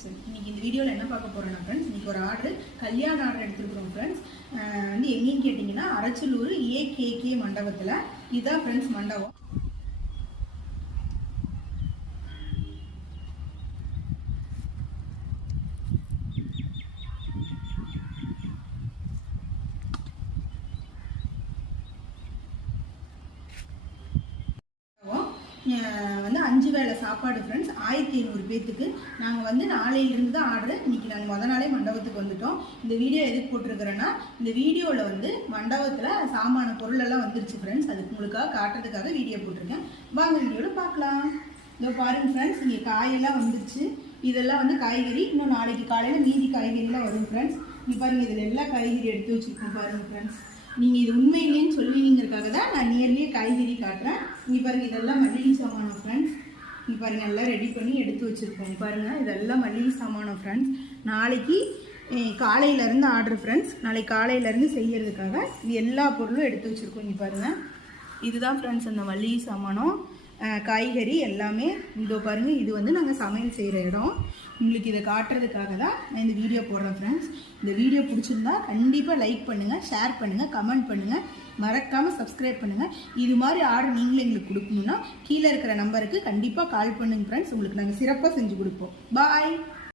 Kitchen. இன்னைக்கு இந்த வீடியோவில் என்ன பார்க்க போகிறோன்னா ஃப்ரெண்ட்ஸ், இன்னைக்கு ஒரு ஆர்டர் கல்யாண ஆர்டர் எடுத்துருக்குறோம் ஃப்ரெண்ட்ஸ். வந்து எங்கேன்னு கேட்டிங்கன்னா அரச்சலூர் ஏகேகே மண்டபத்தில். இதுதான் ஃப்ரெண்ட்ஸ் மண்டபம். வந்து 5 வேளை சாப்பாடு ஃப்ரெண்ட்ஸ், 1500 பேத்துக்கு. நாங்கள் வந்து நாளையிலிருந்து தான் ஆர்டர். இன்னைக்கு நாங்கள் முத நாளே மண்டபத்துக்கு வந்துட்டோம். இந்த வீடியோ எதுக்கு போட்டிருக்கிறேன்னா, இந்த வீடியோவில் வந்து மண்டபத்தில் சாமான பொருள் எல்லாம் வந்துருச்சு ஃப்ரெண்ட்ஸ். அதுக்கு உங்களுக்காக காட்டுறதுக்காக வீடியோ போட்டிருக்கேன். வாங்க வீடியோவில் பார்க்கலாம். இதோ பாருங்க ஃப்ரெண்ட்ஸ், இங்கே காயெல்லாம் வந்துருச்சு. இதெல்லாம் வந்து காய்கறி. இன்னும் நாளைக்கு காலையில் மீதி காய்கறிலாம் வரும் ஃப்ரெண்ட்ஸ். இங்கே பாருங்கள், இதில் எல்லா காய்கறி எடுத்து வச்சுருக்கோம் பாருங்கள் ஃப்ரெண்ட்ஸ். நீங்கள் இது உண்மையிலேன்னு சொல்லுவீங்கிறதுக்காக தான் நான் நேர்லேயே காய்கறி காட்டுறேன். இங்கே பாருங்கள், இதெல்லாம் மல்லிகை சாமானம் ஃப்ரெண்ட்ஸ். இங்கே பாருங்கள், எல்லாம் ரெடி பண்ணி எடுத்து வச்சுருக்கோம் பாருங்கள். இதெல்லாம் மல்லிகை சாமானம் ஃப்ரெண்ட்ஸ். நாளைக்கு காலையிலேருந்து ஆர்டர் ஃப்ரெண்ட்ஸ். நாளைக்கு காலையிலேருந்து செய்யறதுக்காக இது எல்லா பொருளும் எடுத்து வச்சுருக்கோம். இங்கே பாருங்கள், இதுதான் ஃப்ரெண்ட்ஸ் அந்த மல்லிகை சாமானம், காய்கறி எல்லாமே. இதோ பாருங்கள், இது வந்து நாங்கள் சமையல் செய்கிற இடம். உங்களுக்கு இதை காட்டுறதுக்காக தான் நான் இந்த வீடியோ போடுறேன் ஃப்ரெண்ட்ஸ். இந்த வீடியோ பிடிச்சிருந்தா கண்டிப்பாக லைக் பண்ணுங்கள், ஷேர் பண்ணுங்கள், கமெண்ட் பண்ணுங்கள், மறக்காமல் சப்ஸ்கிரைப் பண்ணுங்கள். இது மாதிரி ஆர்டர் நீங்களும் எங்களுக்கு கொடுக்கணுன்னா கீழே இருக்கிற நம்பருக்கு கண்டிப்பாக கால் பண்ணுங்க ஃப்ரெண்ட்ஸ். உங்களுக்கு நாங்கள் சிறப்பாக செஞ்சு கொடுப்போம். பாய்.